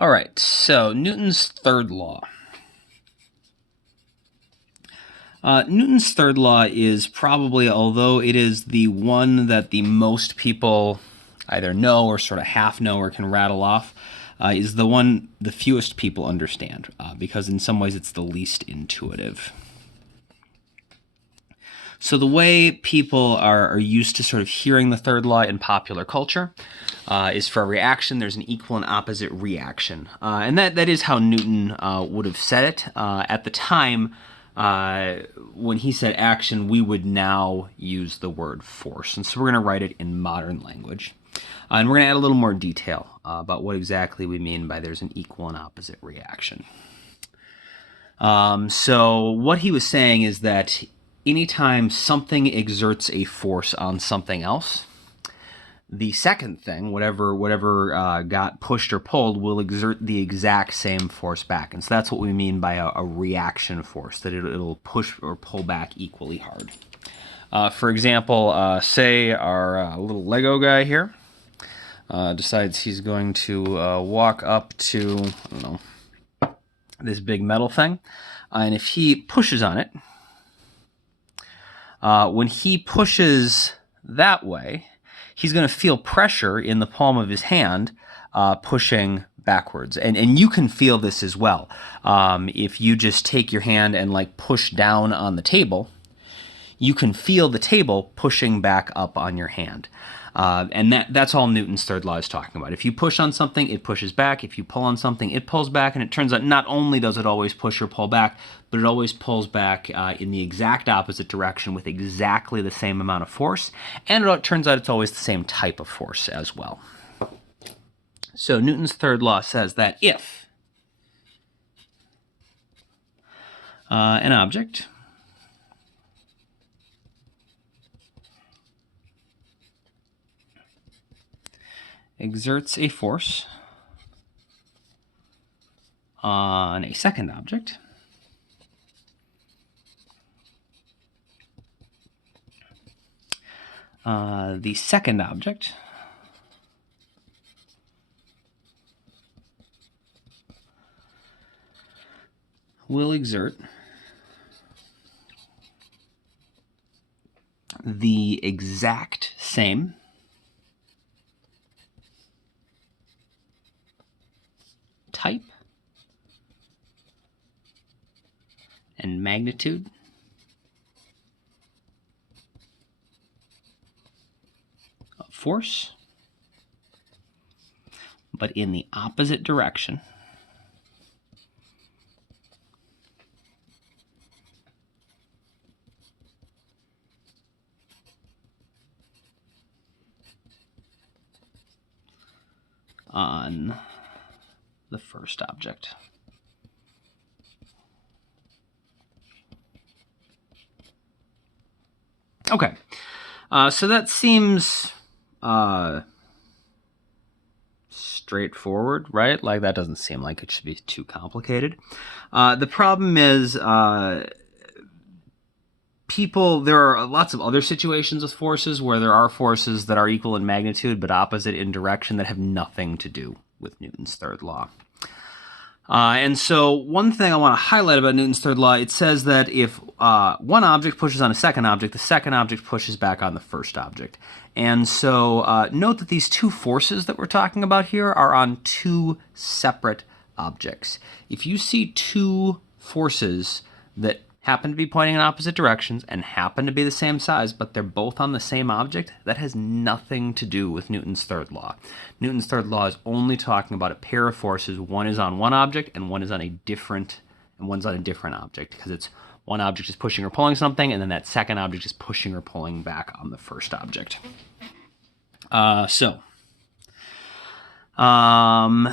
All right, so Newton's third law. Newton's third law is probably, although it is the one that the most people either know or sort of half know or can rattle off, is the one the fewest people understand, because in some ways it's the least intuitive. So the way people are used to sort of hearing the third law in popular culture is for a reaction, there's an equal and opposite reaction. And that is how Newton would have said it. At the time, when he said action, we would now use the word force. And so we're going to write it in modern language. And we're going to add a little more detail about what exactly we mean by there's an equal and opposite reaction. So what he was saying is that anytime something exerts a force on something else, the second thing, whatever got pushed or pulled, will exert the exact same force back. And so that's what we mean by a reaction force, that it'll push or pull back equally hard. For example, say our little Lego guy here decides he's going to walk up to, I don't know, this big metal thing. And if he pushes on it, when he pushes that way, he's going to feel pressure in the palm of his hand pushing backwards. And you can feel this as well. If you just take your hand and like push down on the table, you can feel the table pushing back up on your hand. And that's all Newton's third law is talking about. If you push on something, it pushes back. If you pull on something, it pulls back. And it turns out not only does it always push or pull back, but it always pulls back in the exact opposite direction with exactly the same amount of force. And it turns out it's always the same type of force as well. So Newton's third law says that if an object exerts a force on a second object, the second object will exert the exact same type and magnitude of force, but in the opposite direction on the first object. Okay, so that seems straightforward, right? Like that doesn't seem like it should be too complicated. The problem is there are lots of other situations with forces where there are forces that are equal in magnitude but opposite in direction that have nothing to do with Newton's third law. And so one thing I want to highlight about Newton's third law, it says that if one object pushes on a second object, the second object pushes back on the first object. And so note that these two forces that we're talking about here are on two separate objects. If you see two forces that happen to be pointing in opposite directions and happen to be the same size, but they're both on the same object, that has nothing to do with Newton's third law. Newton's third law is only talking about a pair of forces. One is on one object and one's on a different object, because it's one object is pushing or pulling something, and then that second object is pushing or pulling back on the first object.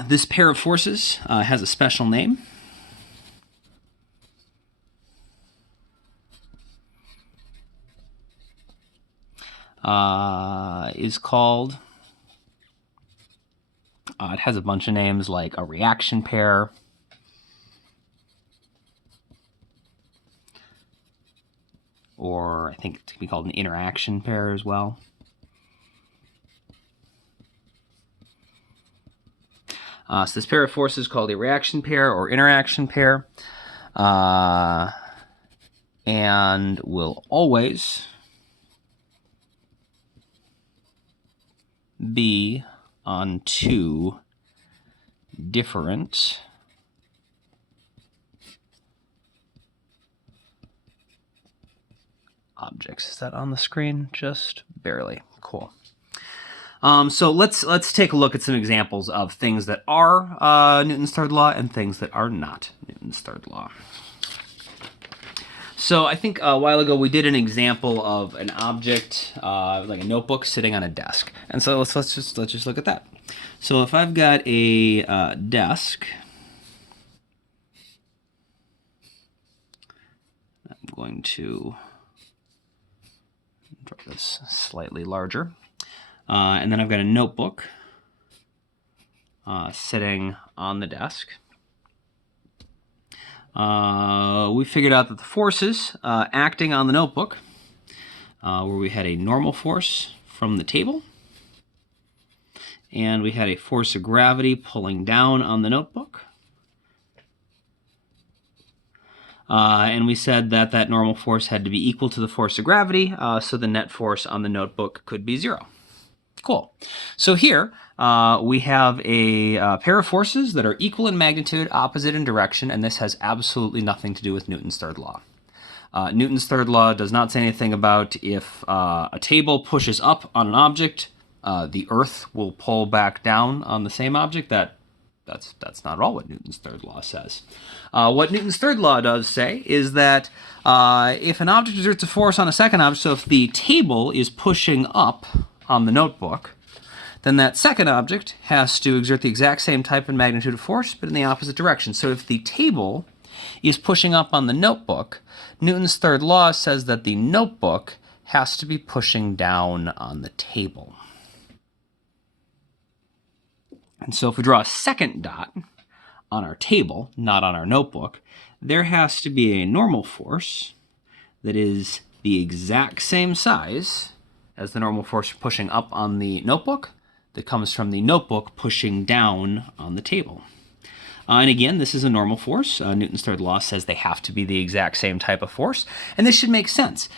This pair of forces has a special name. Is called, it has a bunch of names like a reaction pair, or I think it can be called an interaction pair as well. So this pair of forces is called a reaction pair or interaction pair, and will always be on two different objects. Is that on the screen? Just barely. Cool. So let's take a look at some examples of things that are Newton's third law and things that are not Newton's third law. So I think a while ago we did an example of an object like a notebook sitting on a desk, and so let's just look at that. So if I've got a desk, I'm going to draw this slightly larger, and then I've got a notebook sitting on the desk. We figured out that the forces acting on the notebook, where we had a normal force from the table, and we had a force of gravity pulling down on the notebook, and we said that that normal force had to be equal to the force of gravity, so the net force on the notebook could be 0. Cool. So here we have a pair of forces that are equal in magnitude, opposite in direction, and this has absolutely nothing to do with Newton's third law. Newton's third law does not say anything about if a table pushes up on an object, the Earth will pull back down on the same object. That's not at all what Newton's third law says. What Newton's third law does say is that if an object exerts a force on a second object, so if the table is pushing up on the notebook, then that second object has to exert the exact same type and magnitude of force, but in the opposite direction. So if the table is pushing up on the notebook, Newton's third law says that the notebook has to be pushing down on the table. And so if we draw a second dot on our table, not on our notebook, there has to be a normal force that is the exact same size as the normal force pushing up on the notebook that comes from the notebook pushing down on the table. And again, this is a normal force. Newton's third law says they have to be the exact same type of force. And this should make sense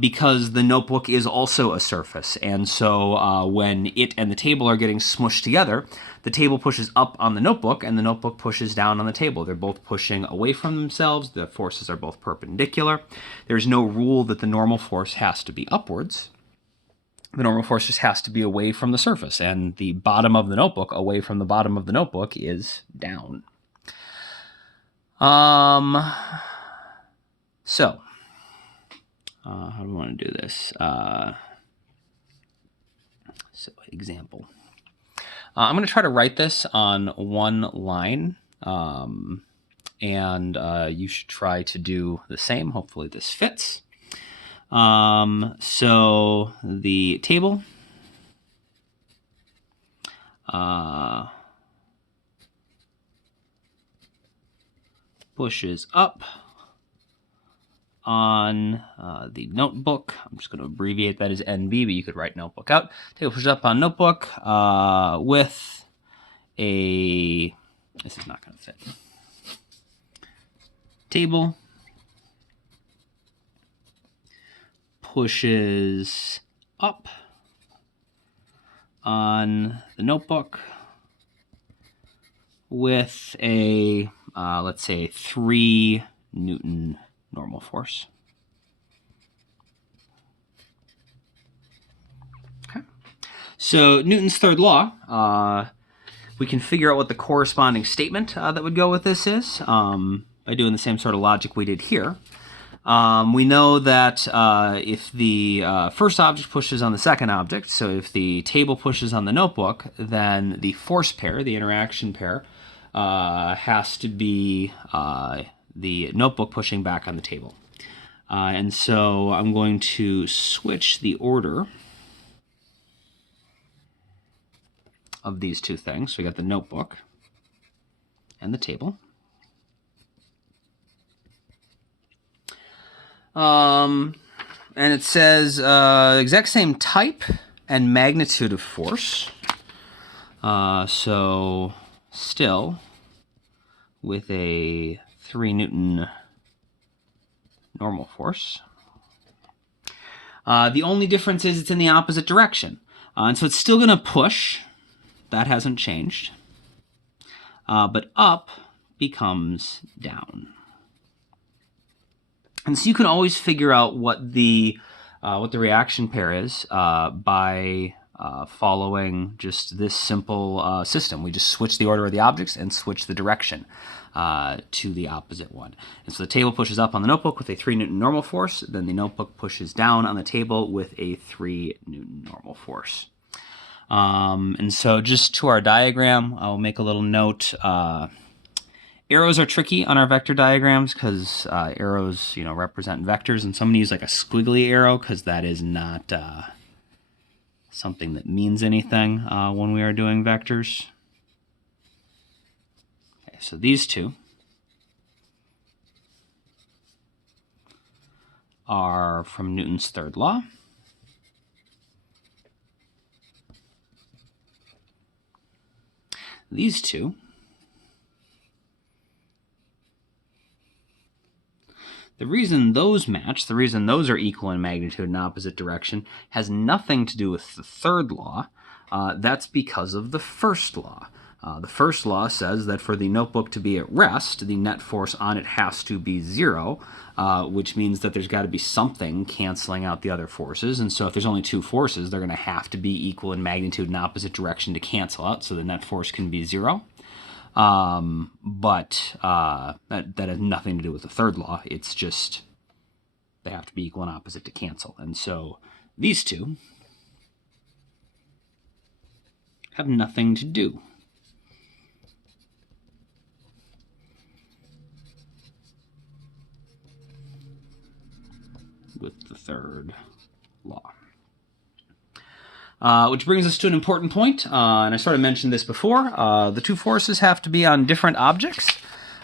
because the notebook is also a surface. And so when it and the table are getting smushed together, the table pushes up on the notebook and the notebook pushes down on the table. They're both pushing away from themselves. The forces are both perpendicular. There's no rule that the normal force has to be upwards. The normal force just has to be away from the surface, and the bottom of the notebook, away from the bottom of the notebook, is down. So, how do we want to do this? So, example. I'm going to try to write this on one line, and you should try to do the same. Hopefully this fits. So the table pushes up on the notebook. I'm just going to abbreviate that as NB, but you could write notebook out. Table pushes up on notebook with a, this is not going to fit, table pushes up on the notebook with a, let's say, 3 Newton normal force. Okay. So Newton's third law, we can figure out what the corresponding statement that would go with this is by doing the same sort of logic we did here. We know that if the first object pushes on the second object, so if the table pushes on the notebook, then the force pair, the interaction pair, has to be the notebook pushing back on the table. And so I'm going to switch the order of these two things. So we got the notebook and the table. And it says exact same type and magnitude of force. So still with a 3 Newton normal force. The only difference is it's in the opposite direction. And so it's still going to push. That hasn't changed. But up becomes down. And so you can always figure out what the reaction pair is by following just this simple system. We just switch the order of the objects and switch the direction to the opposite one. And so the table pushes up on the notebook with a 3 Newton normal force. Then the notebook pushes down on the table with a 3 Newton normal force. And so just to our diagram, I'll make a little note. Arrows are tricky on our vector diagrams because arrows, represent vectors, and so I'm going to use like a squiggly arrow because that is not something that means anything when we are doing vectors. Okay, so these two are from Newton's third law. These two the reason those match, the reason those are equal in magnitude in opposite direction, has nothing to do with the third law. That's because of the first law. The first law says that for the notebook to be at rest, the net force on it has to be 0, which means that there's got to be something canceling out the other forces. And so if there's only 2 forces, they're going to have to be equal in magnitude in opposite direction to cancel out, so the net force can be 0. But that has nothing to do with the third law. It's just they have to be equal and opposite to cancel. And so these two have nothing to do with the third law. Which brings us to an important point, and I sort of mentioned this before. The 2 forces have to be on different objects,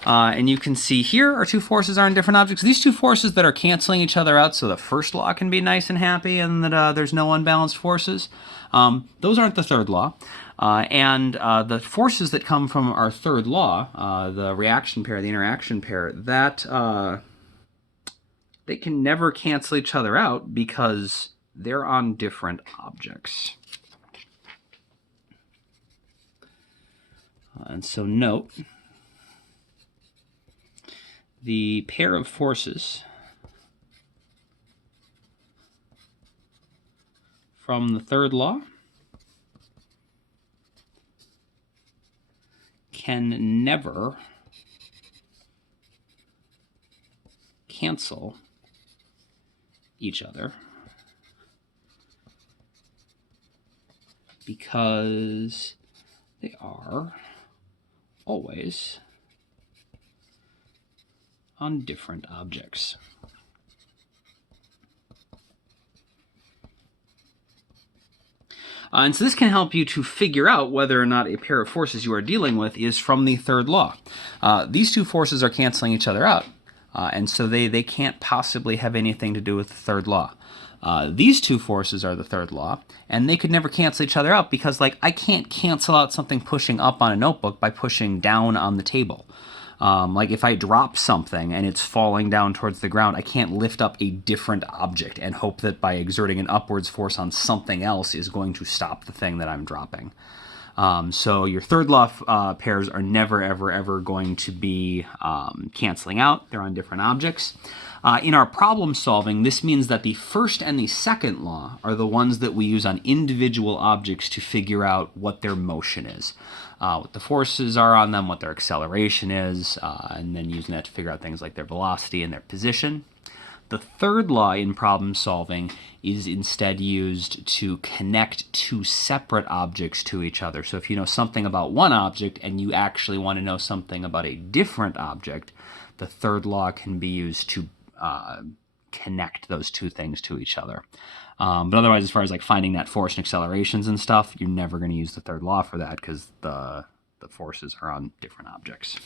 and you can see here our 2 forces are on different objects. These 2 forces that are canceling each other out so the first law can be nice and happy and that there's no unbalanced forces, those aren't the third law. And the forces that come from our third law, the reaction pair, the interaction pair, that they can never cancel each other out because they're on different objects. And so note, the pair of forces from the third law can never cancel each other because they are always on different objects. And so this can help you to figure out whether or not a pair of forces you are dealing with is from the third law. These 2 forces are canceling each other out, and so they can't possibly have anything to do with the third law. These 2 forces are the third law, and they could never cancel each other out because, I can't cancel out something pushing up on a notebook by pushing down on the table. If I drop something and it's falling down towards the ground, I can't lift up a different object and hope that by exerting an upwards force on something else is going to stop the thing that I'm dropping. So your third law pairs are never, ever, ever going to be canceling out. They're on different objects. In our problem solving, this means that the first and the second law are the ones that we use on individual objects to figure out what their motion is, what the forces are on them, what their acceleration is, and then using that to figure out things like their velocity and their position. The third law in problem solving is instead used to connect 2 separate objects to each other. So if you know something about one object and you actually want to know something about a different object, the third law can be used to connect those 2 things to each other. But otherwise, as far as finding that force and accelerations and stuff, you're never going to use the third law for that because the forces are on different objects.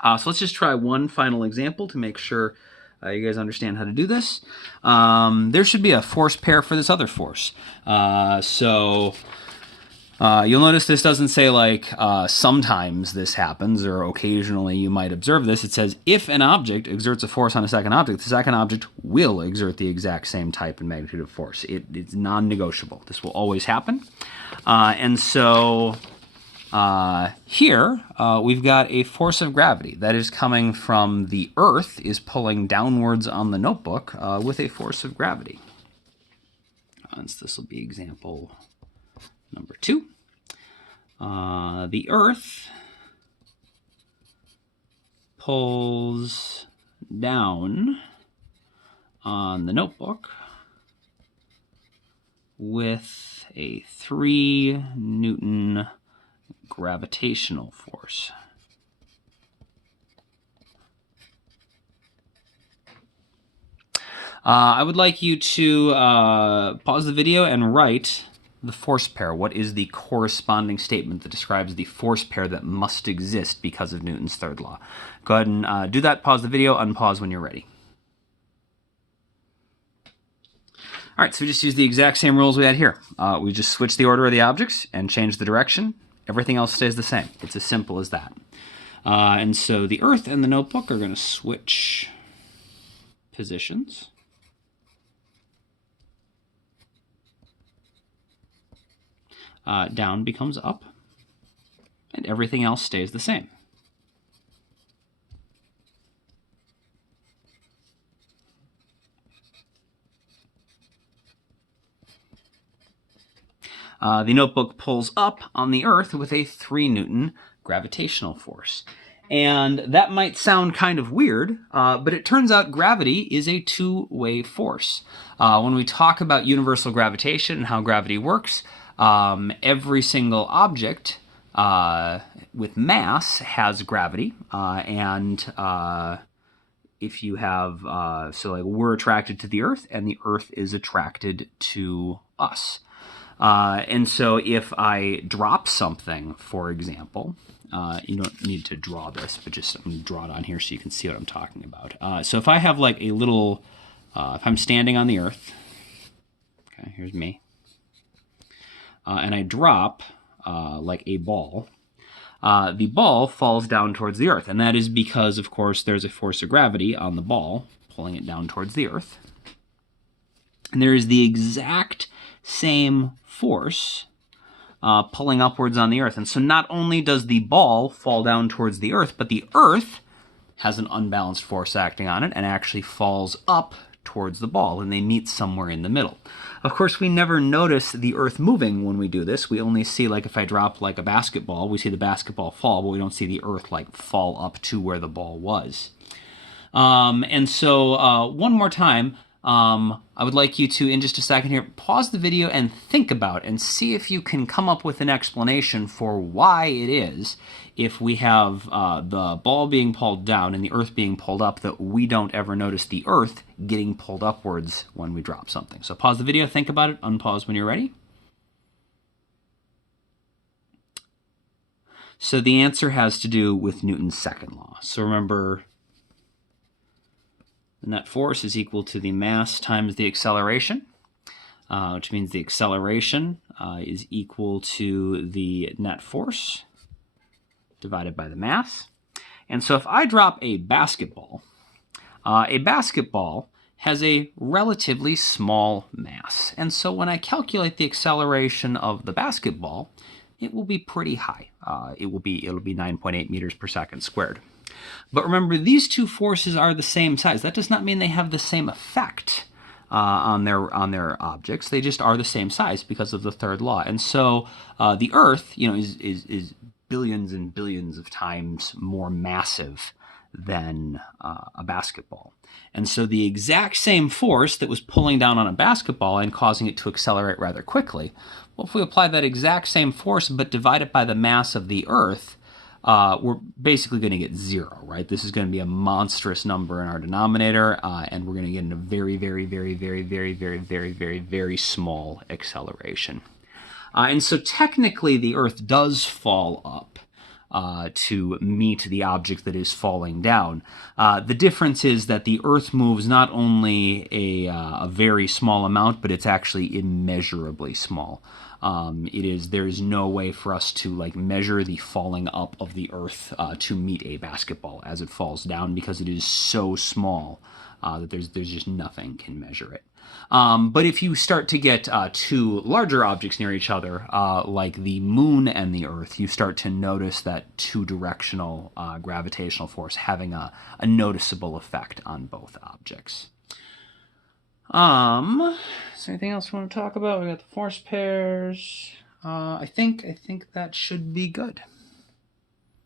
So let's just try one final example to make sure you guys understand how to do this. There should be a force pair for this other force. So You'll notice this doesn't say like sometimes this happens or occasionally you might observe this. It says if an object exerts a force on a second object, the second object will exert the exact same type and magnitude of force. It's non-negotiable. This will always happen. And so here we've got a force of gravity that is coming from the Earth is pulling downwards on the notebook with a force of gravity. So this will be example number 2. The Earth pulls down on the notebook with a 3 Newton gravitational force. I would like you to pause the video and write the force pair. What is the corresponding statement that describes the force pair that must exist because of Newton's third law? Go ahead and do that. Pause the video, unpause when you're ready. All right, so we just use the exact same rules we had here. We just switch the order of the objects and change the direction. Everything else stays the same. It's as simple as that. And so the Earth and the notebook are going to switch positions. Down becomes up, and everything else stays the same. The notebook pulls up on the Earth with a 3 Newton gravitational force. And that might sound kind of weird, but it turns out gravity is a two-way force. When we talk about universal gravitation and how gravity works, every single object with mass has gravity, and if you have, so like we're attracted to the Earth and the Earth is attracted to us. And so if I drop something, for example, you don't need to draw this, but just I'm going to draw it on here so you can see what I'm talking about. So if I have like a little, if I'm standing on the Earth, okay, here's me, and I drop like a ball, the ball falls down towards the Earth. And that is because, of course, there's a force of gravity on the ball pulling it down towards the Earth. And there is the exact same force pulling upwards on the Earth. And so not only does the ball fall down towards the Earth, but the Earth has an unbalanced force acting on it and actually falls up towards the ball, and they meet somewhere in the middle. Of course, we never notice the Earth moving when we do this. We only see, like if I drop like a basketball, we see the basketball fall, but we don't see the Earth like fall up to where the ball was. And so one more time, I would like you to, in just a second here, pause the video and think about and see if you can come up with an explanation for why it is, if we have the ball being pulled down and the Earth being pulled up, that we don't ever notice the Earth getting pulled upwards when we drop something. So pause the video, think about it, unpause when you're ready. So the answer has to do with Newton's second law. So remember, the net force is equal to the mass times the acceleration, which means the acceleration is equal to the net force divided by the mass. And so if I drop a basketball has a relatively small mass. And so when I calculate the acceleration of the basketball, it will be pretty high. It'll be 9.8 meters per second squared. But remember, these two forces are the same size. That does not mean they have the same effect on their objects. They just are the same size because of the third law. And so the Earth, is billions and billions of times more massive than a basketball. And so the exact same force that was pulling down on a basketball and causing it to accelerate rather quickly, well, if we apply that exact same force but divide it by the mass of the Earth, we're basically going to get 0, right? This is going to be a monstrous number in our denominator, and we're going to get a very, very, very, very, very, very, very, very, very small acceleration. And so technically the Earth does fall up to meet the object that is falling down. The difference is that the Earth moves not only a very small amount, but it's actually immeasurably small. There is no way for us to like measure the falling up of the Earth to meet a basketball as it falls down, because it is so small that there's just nothing can measure it. But if you start to get two larger objects near each other, like the moon and the Earth, you start to notice that two-directional gravitational force having a noticeable effect on both objects. Is there anything else we want to talk about? We got the force pairs. I think that should be good.